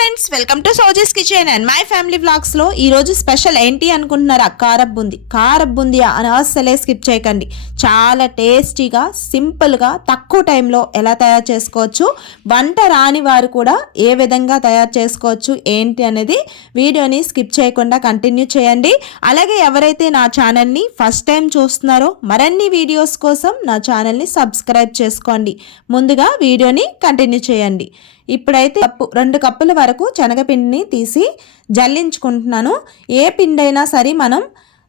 Friends welcome to Soji's kitchen and my family వ్లాగ్స్లో ఈ రోజు special ఏంటి అనుకుంటున్నారా? కారబ్బుంది. బుంది అని అస్సలే స్కిప్ చేయకండి. చాలా టేస్టీగా సింపుల్గా తక్కువ టైంలో ఎలా తయారు చేసుకోవచ్చు? వంట రాని వారు కూడా ఏ విధంగా తయారు చేసుకోవచ్చు? ఏంటి అనేది వీడియోని స్కిప్ చేయకుండా కంటిన్యూ చేయండి. అలాగే ఎవరైతే నా ఛానల్ని ఫస్ట్ టైం చూస్తున్నారో మరిన్ని వీడియోస్ కోసం నా ఛానల్ని సబ్స్క్రైబ్ చేసుకోండి. ముందుగా వీడియోని కంటిన్యూ చేయండి. ఇప్పుడైతే రెండు కప్పుల వరకు శనగపిండిని తీసి జల్లించుకుంటున్నాను. ఏ పిండి అయినా సరే మనం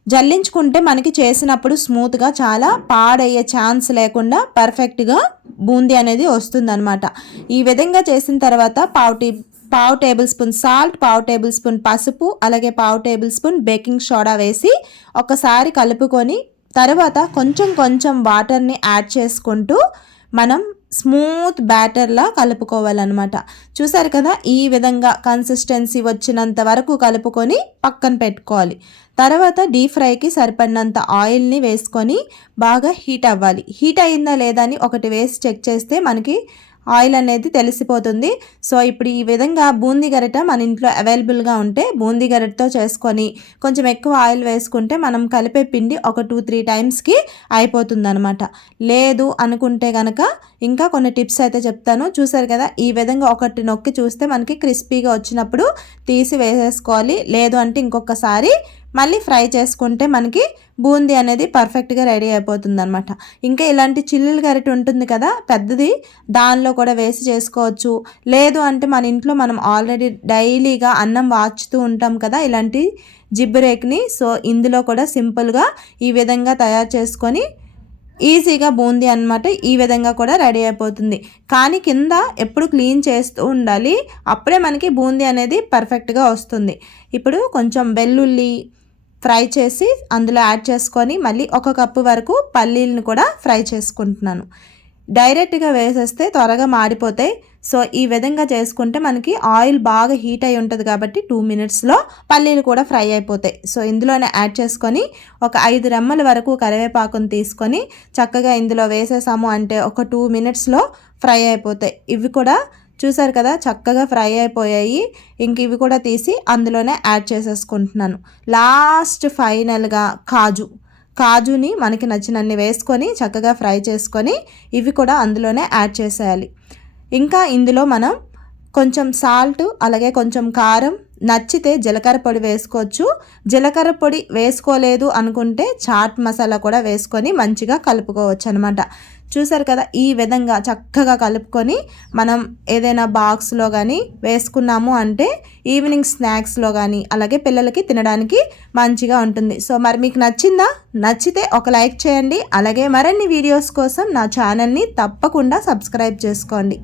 జల్లించుకుంటే మనకి చేసినప్పుడు స్మూత్గా చాలా పాడయ్యే ఛాన్స్ లేకుండా పర్ఫెక్ట్గా బూందీ అనేది వస్తుందన్నమాట. ఈ విధంగా చేసిన తర్వాత పావు టీ పావు టేబుల్ స్పూన్ సాల్ట్ పావు టేబుల్ స్పూన్ పసుపు అలాగే పావు టేబుల్ స్పూన్ బేకింగ్ సోడా వేసి ఒకసారి కలుపుకొని తర్వాత కొంచెం కొంచెం వాటర్ని యాడ్ చేసుకుంటూ మనం స్మూత్ బ్యాటర్లా కలుపుకోవాలన్నమాట. చూసారు కదా ఈ విధంగా కన్సిస్టెన్సీ వచ్చినంత వరకు కలుపుకొని పక్కన పెట్టుకోవాలి. తర్వాత డీప్ ఫ్రైకి సరిపడినంత ఆయిల్ని వేసుకొని బాగా హీట్ అవ్వాలి. హీట్ అయిందా లేదా అని ఒకటి వేసి చెక్ చేస్తే మనకి ఆయిల్ అనేది తెలిసిపోతుంది. సో ఇప్పుడు ఈ విధంగా బూందీ గరిట మన ఇంట్లో అవైలబుల్గా ఉంటే బూందీ గరిటతో చేసుకొని కొంచెం ఎక్కువ ఆయిల్ వేసుకుంటే మనం కలిపే పిండి ఒక టూ త్రీ టైమ్స్కి అయిపోతుంది అనమాట లేదు అనుకుంటే కనుక ఇంకా కొన్ని టిప్స్ అయితే చెప్తాను. చూసారు కదా ఈ విధంగా ఒకటి నొక్కి చూస్తే మనకి క్రిస్పీగా వచ్చినప్పుడు తీసి వేసేసుకోవాలి. లేదు అంటే ఇంకొకసారి మళ్ళీ ఫ్రై చేసుకుంటే మనకి బూందీ అనేది పర్ఫెక్ట్గా రెడీ అయిపోతుంది అనమాట ఇంకా ఇలాంటి చిల్లులు గరిటె ఉంటుంది కదా పెద్దది దానిలో కూడా వేసి చేసుకోవచ్చు. లేదు అంటే మన ఇంట్లో మనం ఆల్రెడీ డైలీగా అన్నం వాచుతూ ఉంటాం కదా ఇలాంటి జిబ్బురేక్ని సో ఇందులో కూడా సింపుల్గా ఈ విధంగా తయారు చేసుకొని ఈజీగా బూందీ అనమాట ఈ విధంగా కూడా రెడీ అయిపోతుంది. కానీ కింద ఎప్పుడు క్లీన్ చేస్తూ ఉండాలి అప్పుడే మనకి బూందీ అనేది పర్ఫెక్ట్గా వస్తుంది. ఇప్పుడు కొంచెం వెల్లుల్లి ఫ్రై చేసి అందులో యాడ్ చేసుకొని మళ్ళీ ఒక కప్పు వరకు పల్లీలను కూడా ఫ్రై చేసుకుంటున్నాను. డైరెక్ట్గా వేసేస్తే త్వరగా మాడిపోతాయి. సో ఈ విధంగా చేసుకుంటే మనకి ఆయిల్ బాగా హీట్ అయి ఉంటుంది కాబట్టి టూ మినిట్స్లో పల్లీలు కూడా ఫ్రై అయిపోతాయి. సో ఇందులోనే యాడ్ చేసుకొని ఒక ఐదు రెమ్మల వరకు కరివేపాకును తీసుకొని చక్కగా ఇందులో వేసేసాము అంటే ఒక టూ మినిట్స్లో ఫ్రై అయిపోతాయి. ఇవి కూడా చూసారు కదా చక్కగా ఫ్రై అయిపోయాయి. ఇంక ఇవి కూడా తీసి అందులోనే యాడ్ చేసేసుకుంటున్నాను. లాస్ట్ ఫైనల్గా కాజు. కాజుని మనకి నచ్చినన్ని వేసుకొని చక్కగా ఫ్రై చేసుకొని ఇవి కూడా అందులోనే యాడ్ చేసేయాలి. ఇంకా ఇందులో మనం కొంచెం సాల్ట్ అలాగే కొంచెం కారం నచ్చితే జీలకర్ర పొడి వేసుకోవచ్చు. జీలకర్ర పొడి వేసుకోలేదు అనుకుంటే చాట్ మసాలా కూడా వేసుకొని మంచిగా కలుపుకోవచ్చు అనమాట చూసారు కదా ఈ విధంగా చక్కగా కలుపుకొని మనం ఏదైనా బాక్స్లో కానీ వేసుకున్నాము అంటే ఈవినింగ్ స్నాక్స్లో కానీ అలాగే పిల్లలకి తినడానికి మంచిగా ఉంటుంది. సో మరి మీకు నచ్చిందా? నచ్చితే ఒక లైక్ చేయండి. అలాగే మరిన్ని వీడియోస్ కోసం నా ఛానల్ని తప్పకుండా సబ్స్క్రైబ్ చేసుకోండి.